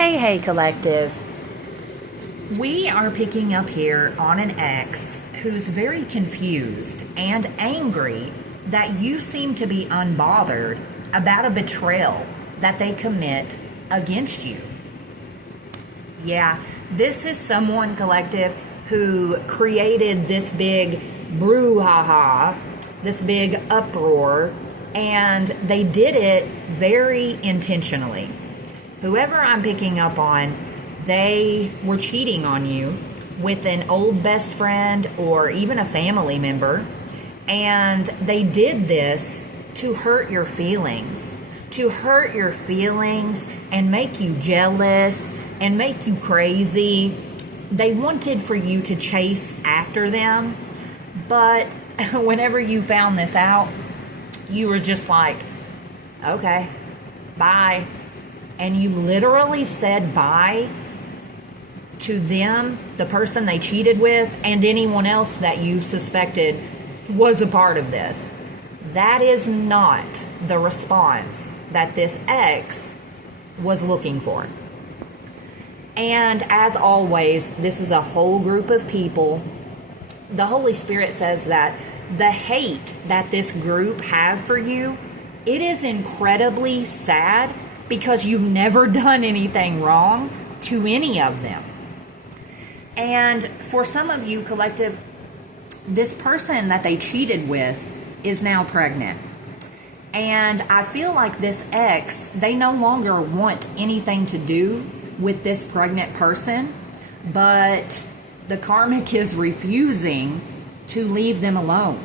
Hey, collective. We are picking up here on an ex who's very confused and angry that you seem to be unbothered about a betrayal that they commit against you. Yeah, this is someone, collective, who created this big brouhaha, this big uproar, and they did it very intentionally. Whoever I'm picking up on, they were cheating on you with an old best friend or even a family member, and they did this to hurt your feelings. And make you jealous and make you crazy. They wanted for you to chase after them, but whenever you found this out, you were just like, okay, bye. And you literally said bye to them, the person they cheated with, and anyone else that you suspected was a part of this. That is not the response that this ex was looking for. And as always, this is a whole group of people. The Holy Spirit says that the hate that this group have for you, it is incredibly sad because you've never done anything wrong to any of them. And for some of you, collective, this person that they cheated with is now pregnant. And I feel like this ex, they no longer want anything to do with this pregnant person, but the karmic is refusing to leave them alone.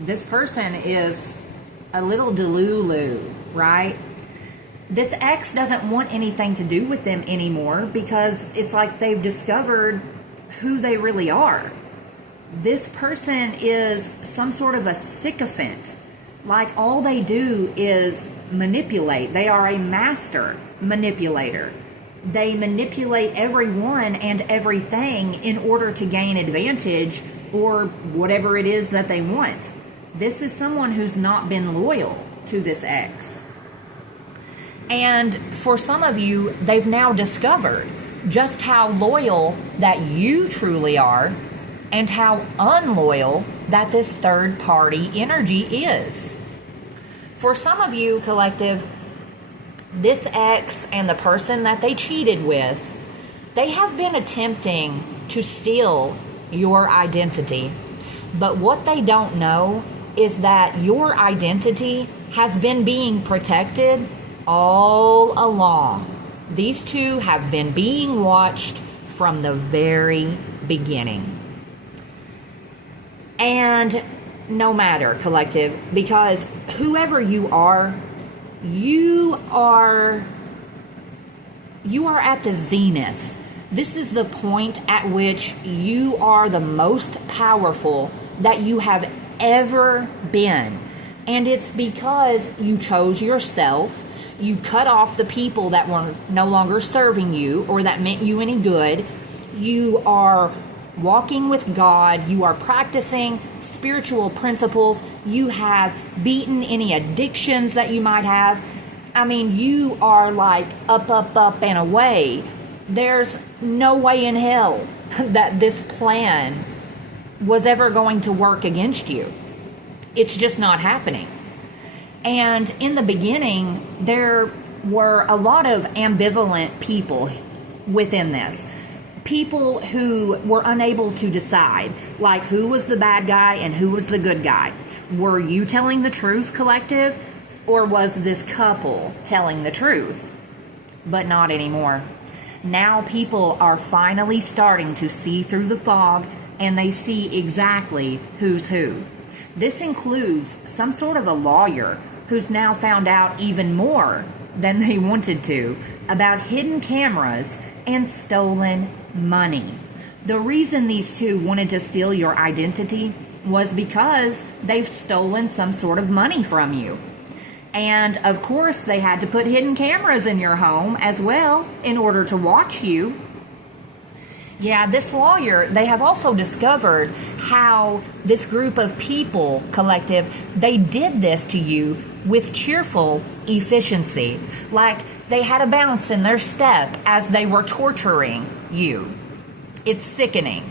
This person is a little delulu, right? This ex doesn't want anything to do with them anymore because it's like they've discovered who they really are. This person is some sort of a sycophant. Like all they do is manipulate. They are a master manipulator. They manipulate everyone and everything in order to gain advantage or whatever it is that they want. This is someone who's not been loyal to this ex. And for some of you, they've now discovered just how loyal that you truly are and how unloyal that this third party energy is. For some of you, collective, this ex and the person that they cheated with, they have been attempting to steal your identity. But what they don't know is that your identity has been being protected all along. These two have been being watched from the very beginning. And no matter, collective, because whoever you are at the zenith. This is the point at which you are the most powerful that you have ever been. And it's because you chose yourself. You cut off the people that were no longer serving you or that meant you any good. You are walking with God. You are practicing spiritual principles. You have beaten any addictions that you might have. I mean, you are like up and away. There's no way in hell that this plan was ever going to work against you. It's just not happening. And in the beginning, there were a lot of ambivalent people within this. People who were unable to decide, like who was the bad guy and who was the good guy. Were you telling the truth, collective? Or was this couple telling the truth? But not anymore. Now people are finally starting to see through the fog and they see exactly who's who. This includes some sort of a lawyer who's now found out even more than they wanted to about hidden cameras and stolen money. The reason these two wanted to steal your identity was because they've stolen some sort of money from you. And of course, they had to put hidden cameras in your home as well in order to watch you. Yeah, this lawyer, they have also discovered how this group of people, collective, they did this to you with cheerful efficiency, like they had a bounce in their step as they were torturing you. It's sickening.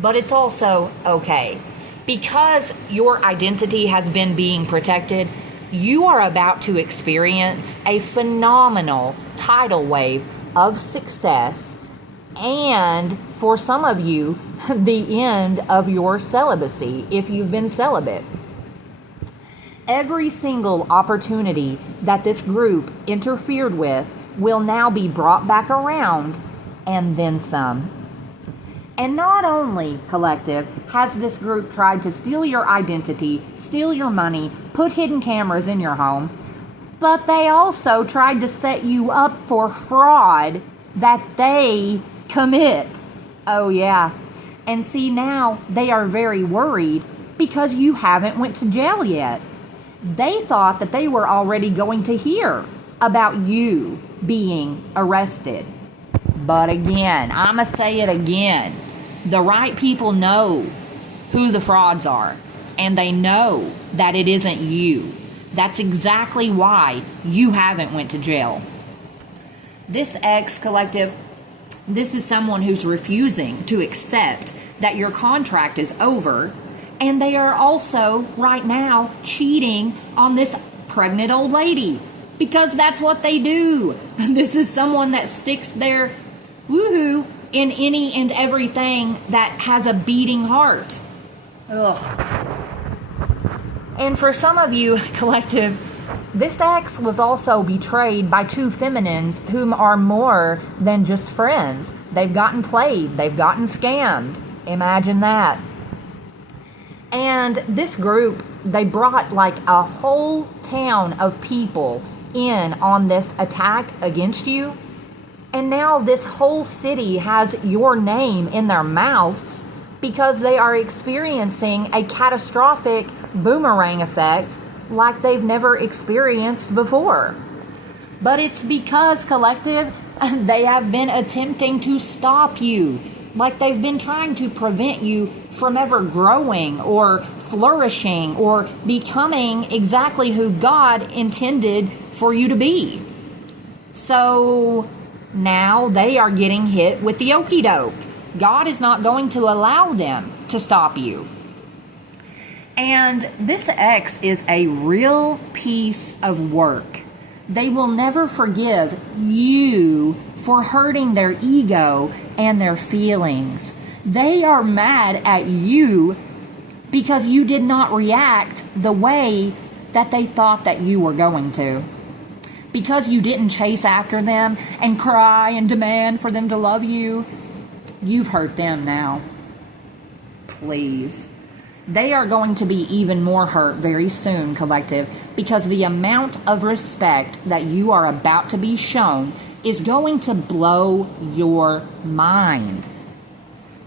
But it's also okay. Because your identity has been being protected, you are about to experience a phenomenal tidal wave of success, and for some of you, the end of your celibacy if you've been celibate. Every single opportunity that this group interfered with will now be brought back around, and then some. And not only, collective, has this group tried to steal your identity, steal your money, put hidden cameras in your home, but they also tried to set you up for fraud that they commit. Oh yeah. And see, now they are very worried because you haven't went to jail yet. They thought that they were already going to hear about you being arrested. But again, I'ma say it again. The right people know who the frauds are, and they know that it isn't you. That's exactly why you haven't went to jail. This ex collective, this is someone who's refusing to accept that your contract is over, and they are also right now cheating on this pregnant old lady because that's what they do. This is someone that sticks their woohoo in any and everything that has a beating heart. Ugh. And for some of you, collective, this ex was also betrayed by two feminines whom are more than just friends. They've gotten played. They've gotten scammed. Imagine that. And this group, they brought like a whole town of people in on this attack against you. And now this whole city has your name in their mouths because they are experiencing a catastrophic boomerang effect like they've never experienced before. But it's because, collective, they have been attempting to stop you. Like they've been trying to prevent you from ever growing or flourishing or becoming exactly who God intended for you to be. So now they are getting hit with the okie doke. God is not going to allow them to stop you. And this ex is a real piece of work. They will never forgive you for hurting their ego and their feelings. They are mad at you because you did not react the way that they thought that you were going to. Because you didn't chase after them and cry and demand for them to love you, you've hurt them now. Please. They are going to be even more hurt very soon, collective, because the amount of respect that you are about to be shown is going to blow your mind.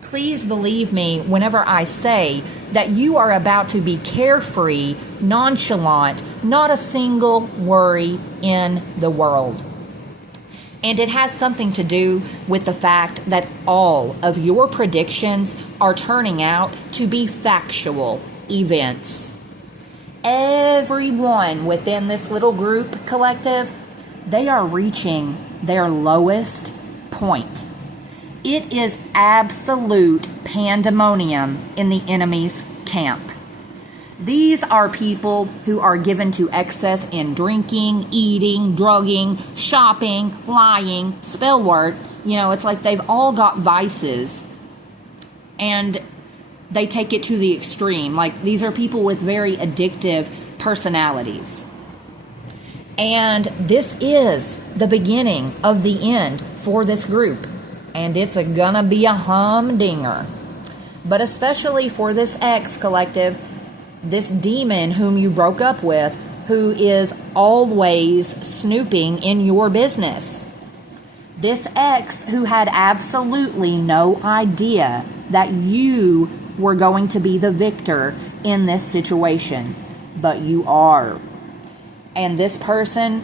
Please believe me whenever I say that you are about to be carefree, nonchalant, not a single worry in the world. And it has something to do with the fact that all of your predictions are turning out to be factual events. Everyone within this little group collective, they are reaching their lowest point. It is absolute pandemonium in the enemy's camp. These are people who are given to excess in drinking, eating, drugging, shopping, lying, spell work. You know, it's like they've all got vices and they take it to the extreme. Like, these are people with very addictive personalities. And this is the beginning of the end for this group. And it's gonna be a humdinger. But especially for this ex collective, this demon whom you broke up with, who is always snooping in your business. This ex who had absolutely no idea that you were going to be the victor in this situation. But you are. And this person,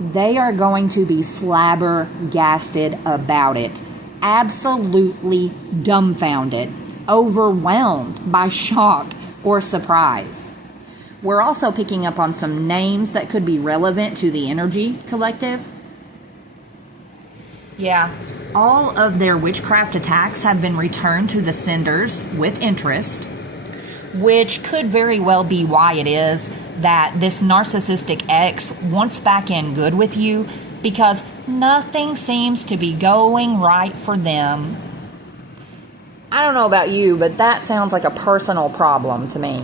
they are going to be flabbergasted about it. Absolutely dumbfounded. Overwhelmed by shock or surprise. We're also picking up on some names that could be relevant to the energy collective. Yeah, all of their witchcraft attacks have been returned to the senders with interest, which could very well be why it is that this narcissistic ex wants back in good with you, because nothing seems to be going right for them. I don't know about you, but that sounds like a personal problem to me.